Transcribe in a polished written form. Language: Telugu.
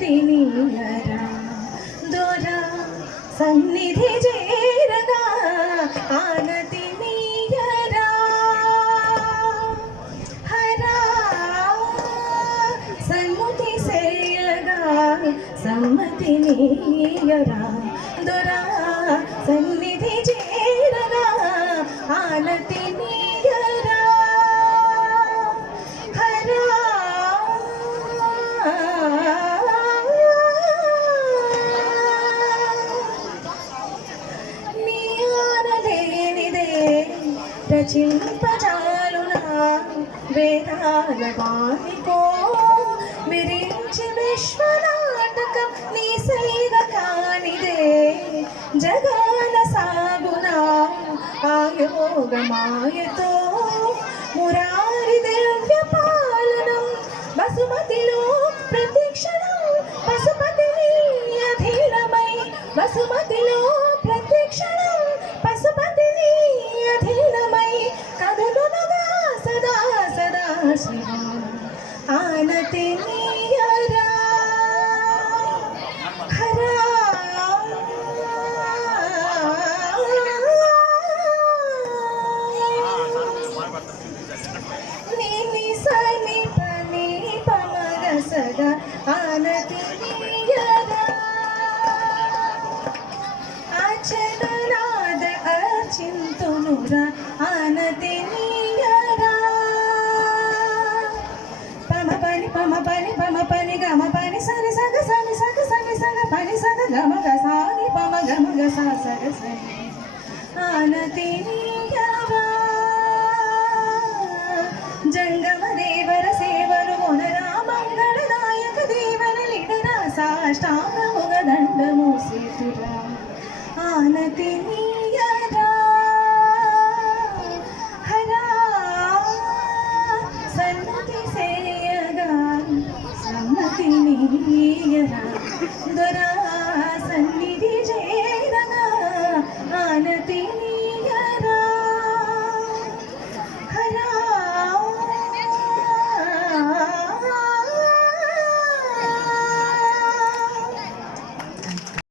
ఆనతి నీయరా దొరా సన్నిధి చేరగా ఆనతి నీయరా హరా సన్ముతి సేయగా సమ్మతి నీయరా దొరా సన్నిధి చేరగా ఆనతి నీయరా హరా నీ ఆనలేనిదే రచింపజాలునా వేదాల వాణికో విరించి విశ్వనాటకం నీ సైగ కానిదే జగాల సాగునా ఆయోగ మాయతో మురారి దివ్య పాలనం వసుమతిలో ప్రతిక్షణం పశుపతిని అధీనమై వసుమతిలో ప్రతిక్షణం పశుపతిని అధీనమై కదలునుగా సదా సదా శివ ఆనతి నీయరా హరా నీ సని పని పమగ సగా ఆనతి నీయరా అచలనాద అచింతునురా ఆనతి నీయరా పమ పని గమ పని సని సగ సని సగ సని సగ పని సగ గమ గ సాని పమ గమ గ సా సగ సని ఆనతి